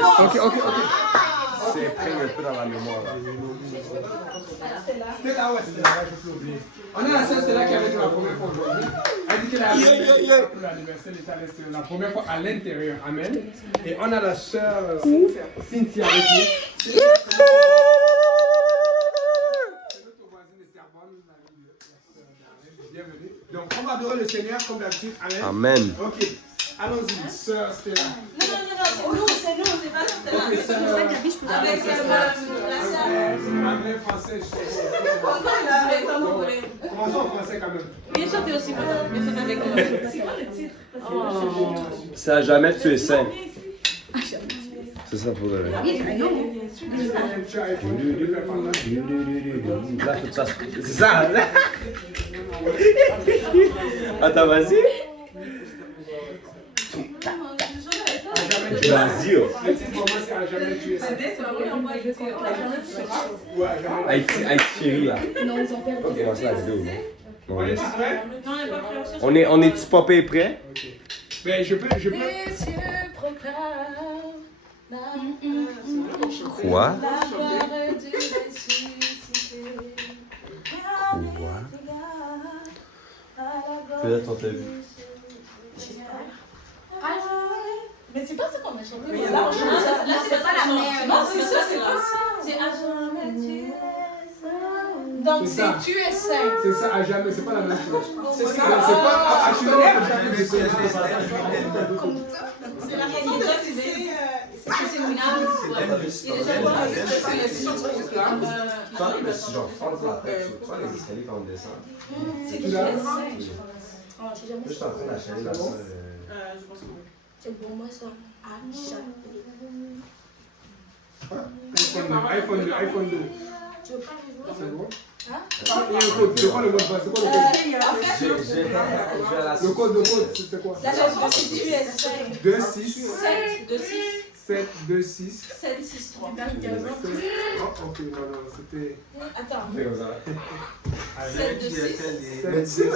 Ok. C'est imprégné un peu dans la mémoire. C'était là, ouais, c'était là, je peux oublier. On a la sœur, c'est là qui avait été la première fois aujourd'hui. Elle dit qu'elle a pour l'anniversaire, elle était la première fois à l'intérieur. Amen. Et on a la sœur Cynthia avec nous. C'est notre voisine de Terrebonne, bienvenue. Donc, on va adorer le Seigneur comme d'habitude. Amen. Amen. Ok, allons-y, sœur Stella. Non, c'est pas Stella. Ok, sœur. Avec la sœur. Anglais, français, commençons en français quand même. Viens chanter aussi, madame. Viens chanter avec nous. C'est quoi le titre? C'est à jamais tu es saint. C'est ça pour le. Là, faut ça. C'est ça. Attends, vas-y. Vas-y. Le titre pour moi, c'est à jamais tu es saint. Haïti chérie là. Ok, on se la vidéo. On est pas prêts? On est-tu popé prêt? Ben, je peux. Quoi? Peut-être on t'a vu. Mais c'est pas ça qu'on a chanté. Là, c'est pas la même. Non, c'est ça, c'est pas ça. C'est à jamais tu es saint. Donc C'est c'est ça. tu es saint. C'est ça, à jamais, c'est pas la même chose. C'est ça. C'est pas à jamais, à jamais. C'est la réalité. C'est une âme. Juste en train d'acheter la sœur. C'est pour moi ça. iPhone 2. Tu veux pas les jouer? C'est bon? Hein? Il y a un code. C'est quoi le mot de passe? C'est quoi le code? Le code, c'est quoi? La chanson c'est tu es saint. 2, 6, 7, 2, 6, 7, 2, 6. 7, 6, 3. Oh, ok, non, c'était. Attends. Fais comme ça. 7, 2, 6. 7, 6,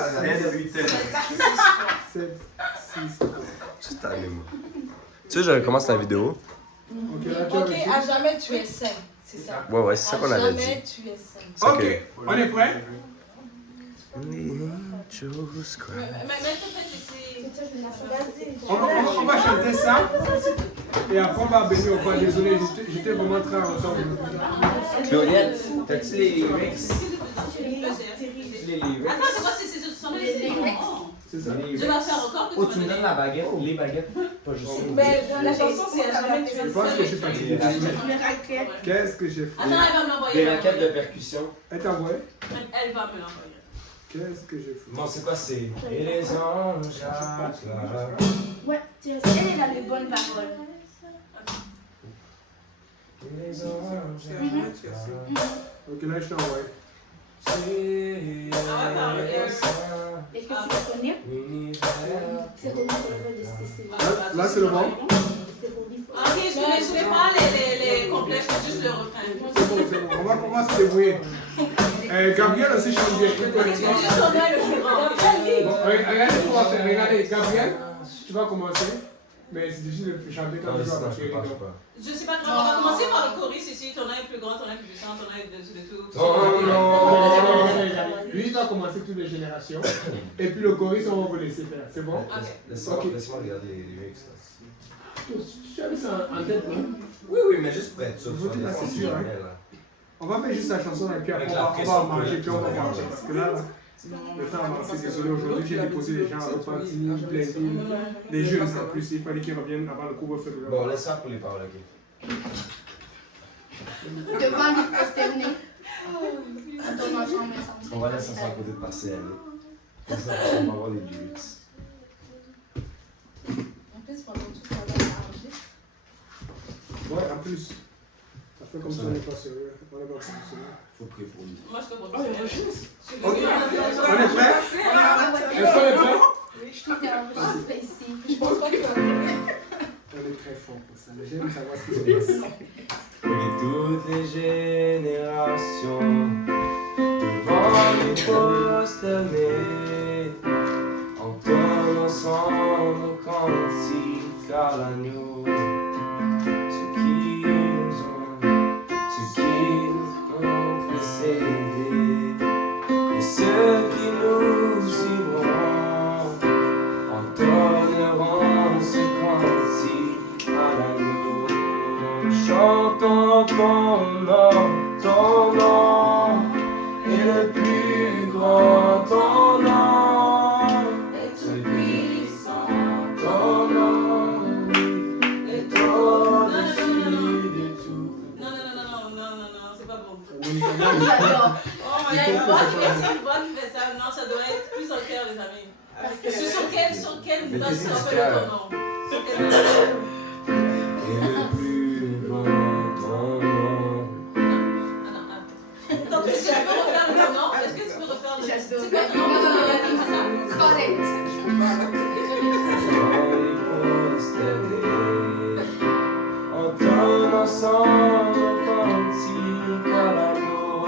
3. C'est ta moi. Tu sais, je recommence la vidéo. Ok, là, tu as Ok, reçu. à jamais tu es saint. C'est ça. Ouais, c'est ça qu'on avait À dit. jamais tu es saint. C'est Ok, on est prêts? On va chanter ça. Et après, on va bénir au point. Désolé, j'étais vraiment très en retard. Claudette, t'as-tu les lyrics? Attends, c'est quoi ces sons-là? C'est ça. Je vais faire encore. Oh, tu me donnes la baguette, les baguettes? Pas juste une. Mais la chanson c'est à jamais tu Je es pense que je suis saint. fatigué. Qu'est-ce que j'ai fait? Attends, elle va me l'envoyer. Des raquettes de percussion. Elle t'a envoyé? Elle va me l'envoyer. Qu'est-ce que j'ai fait? Non, c'est quoi? C'est. Et les anges acclament. Ouais, tu es saint. Elle a les bonnes paroles. Et les anges acclament. Ok, là, je t'ai envoyé. Est-ce que tu peux connais? C'est Romy Forever de Cécile. Là, c'est le bon? C'est Romy Ok, je voulais pas les complets, je veux juste le refrain. C'est bon. On va se débrouiller. Gabriel aussi chante bien. Tu veux juste sonner le plus grand. Bon, regardez ce qu'on va faire. Regardez, Gabriel, tu vas commencer. Mais c'est difficile de chanter quand tu vas parce que. Je sais pas comment on va commencer par le chorus ici. Ton œil est plus grand, ton œil est plus puissant, ton œil est dessus de tout. Lui, il va commencer toutes les générations. Et puis le chorus, on va vous laisser faire. C'est bon? Laisse-moi regarder les lyrics. Tu avais ça en tête, non? Oui, mais juste pour être sûr. Là, c'est sûr. On va faire juste la chanson et puis après, on va manger puis on va manger. Parce que là, le temps avance. Désolé, aujourd'hui, j'ai déposé les gens à Repentigny, Blainville, les jeunes en plus. Il fallait qu'ils reviennent avant le couvre-feu de Bon, laisse ça pour les paroles, ok. Devant lui prosterner. Attends, moi j'en mets ça. On va laisser ça à côté de passer. Comme ça, on va voir les lyrics. En plus, pendant tout ça, on va manger. Ouais, en plus. Ça fait comme ça, on n'est pas sérieux. On n'est pas sérieux. Faut prier pour lui. Moi, je te propose. Ok, on est prêts? Est-ce qu'on est prêts? Je trouve qu'il y a un peu ici. Je pense pas que. On est très fort pour ça. Les gens aiment savoir ce qui se passe. Et toutes les générations devant nous prosterner, entonnent ensemble nos cantiques à l'agneau. Ceux qui Chantons ton nom est le plus grand, ton nom est le puissant, ton nom est au-dessus de tout. Non, c'est pas bon. J'adore. Oh, il y a une voix qui fait ça. Non, ça doit être plus sur quel, les amis? Sur quel Mais note t'es ça fait sincère. ton nom? Sur quel note? Et le plus grand, ton nom. Attends, est-ce que tu peux refaire le nom? Est-ce que tu peux refaire le J'adore. Tu peux non, Correct. Entendre ensemble cantique à l'agneau.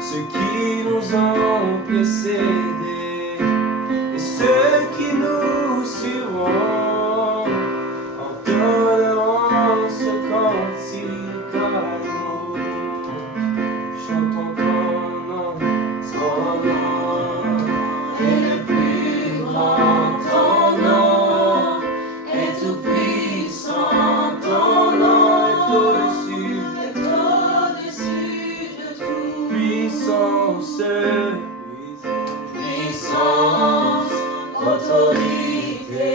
Ceux qui nous ont précédés et ceux qui nous suivront entendront ce cantique à l'agneau. Chantons ton nom est le plus grand, ton nom est tout puissant, ton nom est au-dessus de tout. puissance, Autorité,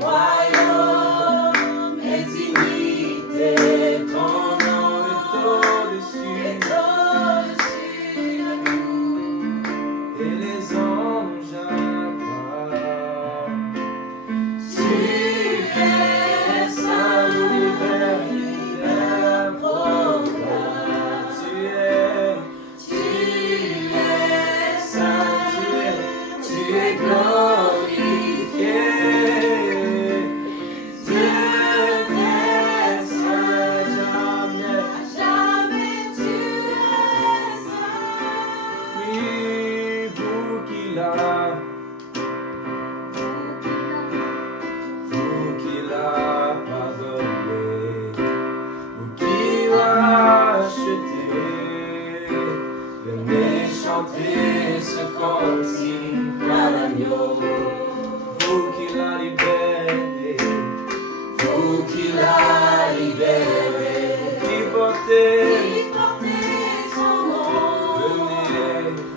royaume et dignité, ton nom est au-dessus est au-dessus de tout. et les anges acclament. Tu es saint, l'univers proclame. Tu es saint, tu es glorifié. Dieu est saint, jamais. jamais tu es saint. Oui, vous qui l'a pardonné, vous qui l'a acheté, venez chanter ce cantique à l'agneau. Vous qui l'a libéré, vous qui l'a libéré, qui portez Son nom,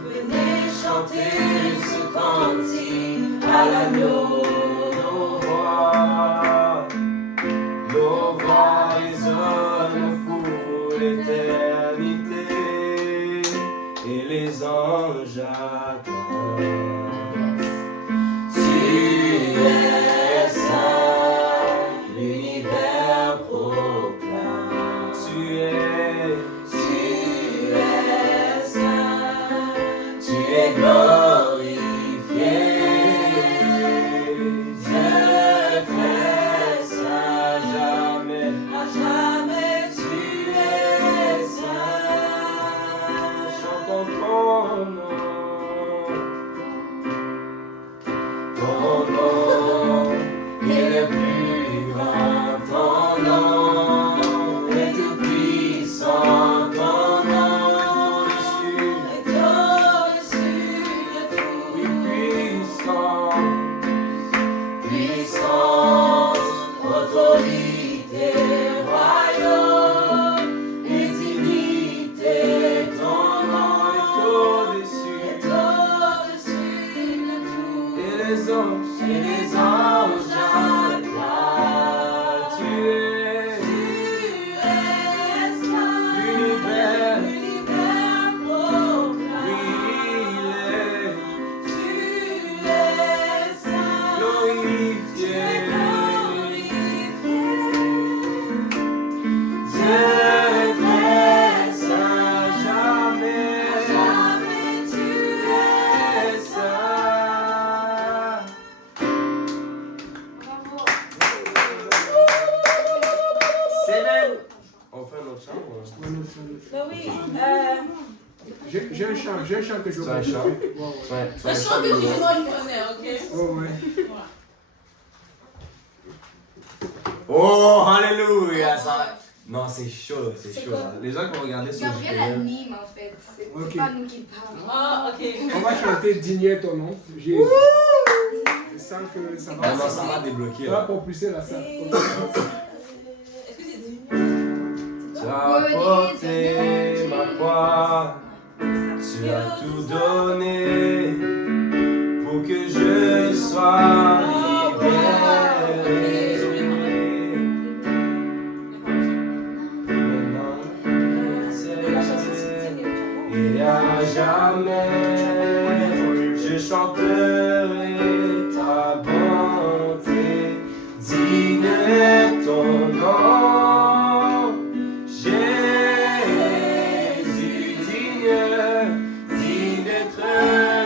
venez chanter ce cantique à l'agneau. Nos voix résonnent pour l'éternité et les anges acclament. Tu es saint, l'univers proclame. Tu es saint, tu es glorifié. Dieu très saint, jamais. à jamais tu es saint. Chantons ton nom est le plus grand, ton nom est tout puissant, ton nom est Au-dessus de tout. oui, Puissance, autorité, royaume et dignité, ton nom est au-dessus de tout. et les anges acclament. Tu es saint, l'univers, l'univers proclame. oui, Tu es saint, glorifié. glorifié. Dieu très saint, jamais. Jamais tu es saint. Bravo. C'est même. On fait notre chant ou... Ben oui, J'ai un chant que je Tu as un vais chant? Wow. Ouais, le chant que tout le monde connaît, ok? Oh, ouais. Oh, alléluia, ça. Non, c'est chaud, c'est chaud. quoi? Là. Les gens qui vont regarder sur Gabriel YouTube. anime en fait. C'est Ok. pas nous qui parlons. Ah, ok. On va chanter Digné ton nom, Jésus. C'est sens que ça Ah va. non, ça va débloquer. Ça va propulser la salle. Est-ce que c'est dit? Tu as porté ma croix, tu as tout donné pour que je sois libéré. Et à jamais, je chanterai ta bonté, digne est ton nom, Jésus, digne d'être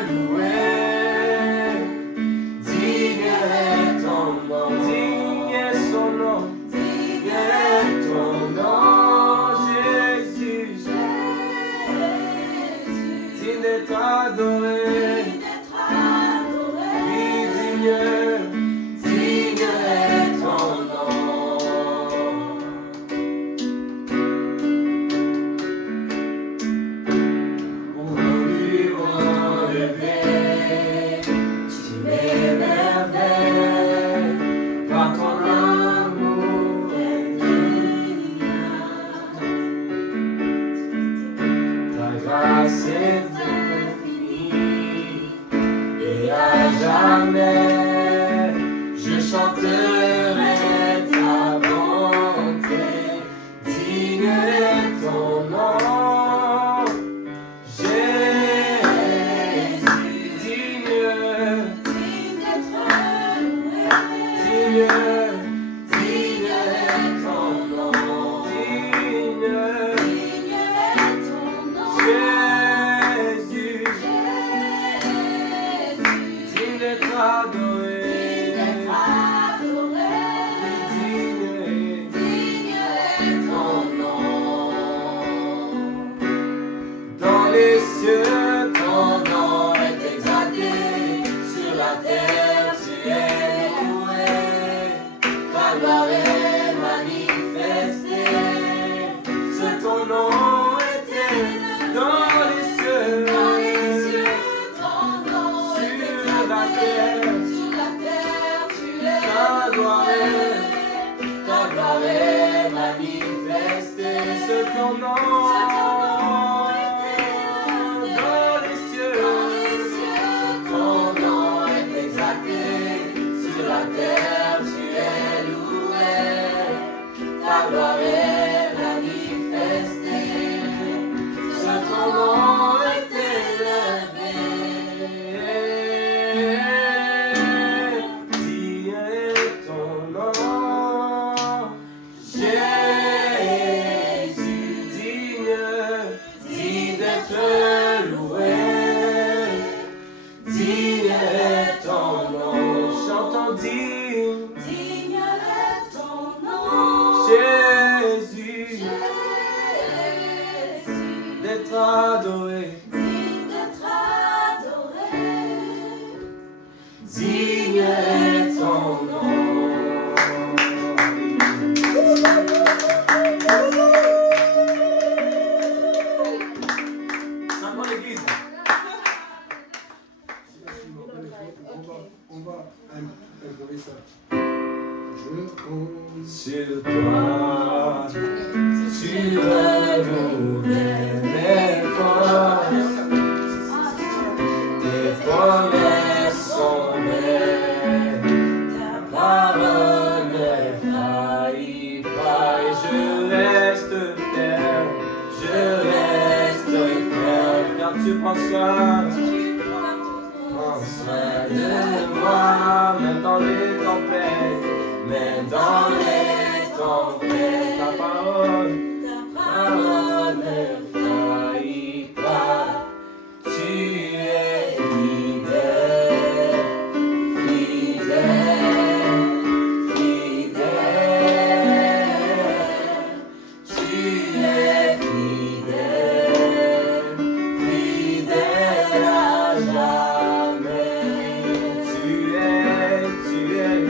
loué, digne est ton nom, digne est son nom, digne est ton nom, Jésus. Digne d'être adoré, oui, digne est ton nom. On fut relevé, tu m'émerveilles, par ton amour ta grâce est et à jamais, je chanterai ta bonté, digne est ton nom, Jésus, digne est ton nom, Jésus. Digne d'être adoré, digne est ton nom. Dans les cieux, ton nom est exalté, sur la terre tu es loué, ta gloire est manifestée, c'est ton nom est élevé. Dans les cieux, sur la terre, tu es ta gloire est manifestée, c'est ton nom. Dans les cieux, ton nom est exalté, sur la terre tu es loué, ta gloire est manifestée, c'est ton nom est élevé. Digne est ton nom, Jésus, digne d'être loué, digne est ton nom, chantons digne est ton nom, Jésus, d'être adoré, digne est ton nom. Ça prend l'église. On va improviser ça. Je compte Sur toi, tu renouvelles mes forces, tes promesses sont vraies, ta parole ne faillit pas et je reste ferme, car tu prends soin de moi, même dans les tempêtes, même dans les tempêtes, ta parole ne faillit pas, tu es fidèle, tu es fidèle à jamais, tu es fidèle.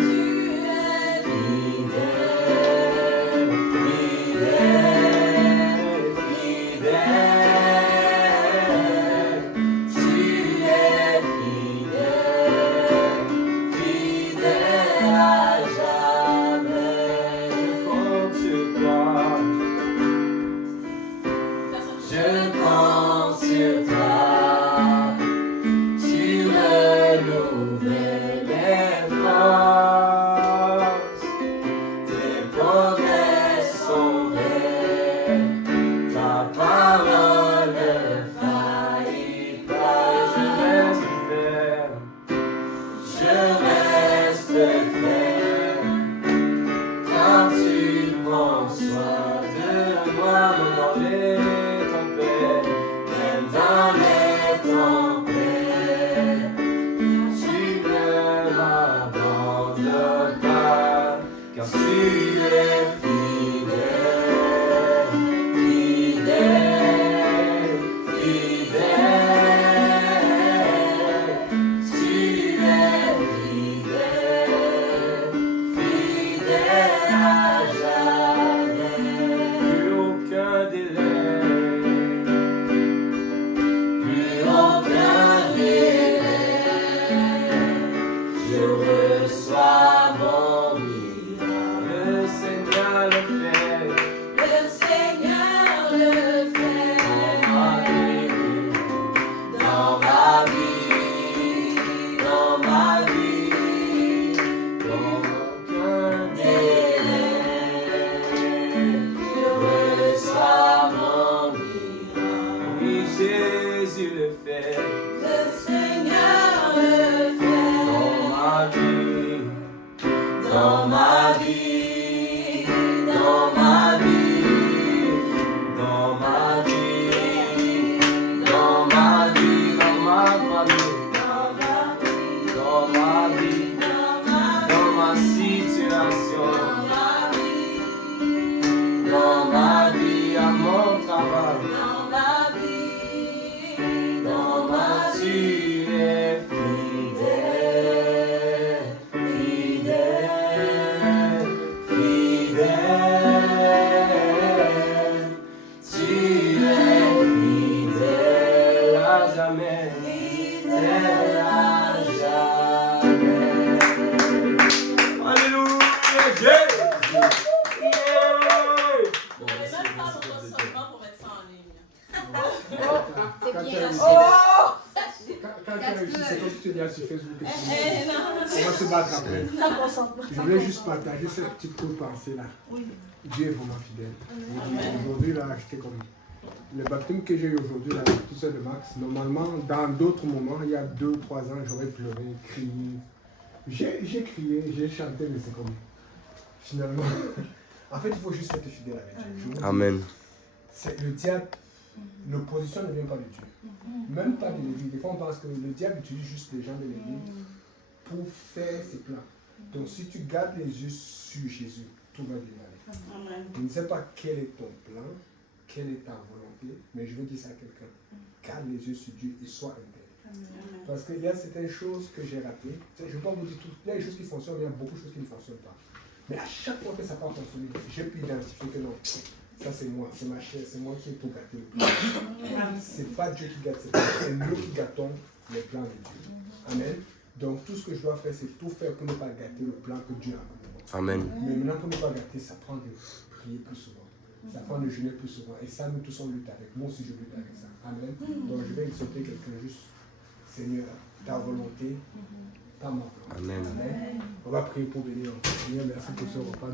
car tu es fidèle, fidèle, fidèle. Tu es fidèle, fidèle à jamais. Plus aucun délai, plus aucun délai. Je reçois mon miracle. Le Seigneur le fait. Le Seigneur le fait. Dans ma vie, dans ma vie, dans aucun délai. Je reçois mon miracle. Oui, Jésus le fait. Le Seigneur le fait. Dans ma vie, dans ma vie, dans ma vie, dans ma vie, dans ma famille, dans ma vie, dans ma situation, dans ma vie, à mon travail, dans ma vie, tu es fidèle, fidèle, fidèle. Tu es fidèle à jamais, fidèle à jamais. Alléluia, Jésus. On n'est même pas dans notre seulement pour mettre ça en ligne. C'est Quand bien. tu as réussi, Oh! quand tu as réussi, c'est comme si tu dis sur Facebook. Non. On va se battre après. Ça concentre. Je voulais juste partager cette petite courte pensée-là. Oui. Dieu est vraiment fidèle. Aujourd'hui, là, j'étais comme. Le baptême que j'ai eu aujourd'hui, là, tout ça de Max, normalement, dans d'autres moments, il y a 2 ou 3 ans, j'aurais pleuré, crié. J'ai crié, j'ai chanté, mais c'est comme. Finalement. En fait, il faut juste être fidèle avec Dieu. Amen. C'est le diable. L'opposition ne vient pas de Dieu. Même pas de l'église. Des fois, on pense que le diable utilise juste les gens de l'église pour faire ses plans. Donc, si tu gardes les yeux sur Jésus, tout va bien aller. Je ne sais pas quel est ton plan, quelle est ta volonté, mais je veux dire ça à quelqu'un. Garde les yeux sur Dieu et sois intègre. Parce qu'il y a certaines choses que j'ai ratées. Je ne vais pas vous dire tout. Il y a des choses qui fonctionnent, il y a beaucoup de choses qui ne fonctionnent pas. Mais à chaque fois que ça n'a pas fonctionné, j'ai pu identifier que non. Ça c'est moi, c'est ma chair, c'est moi qui ai tout gâté le plan. C'est pas Dieu qui gâte ses plans, c'est nous qui gâtons les plans de Dieu. Amen. Donc tout ce que je dois faire, c'est tout faire pour ne pas gâter le plan que Dieu a pour moi. Amen. Mais maintenant pour ne pas gâter, ça prend de prier plus souvent. Ça prend de jeûner plus souvent. Et ça, nous tous on lutte avec. Moi aussi je lutte avec ça. Amen. Donc je vais exhorter quelqu'un juste, Seigneur, ta volonté, pas ma volonté. Amen. Amen. On va prier pour bénir. Seigneur, merci pour ce repas.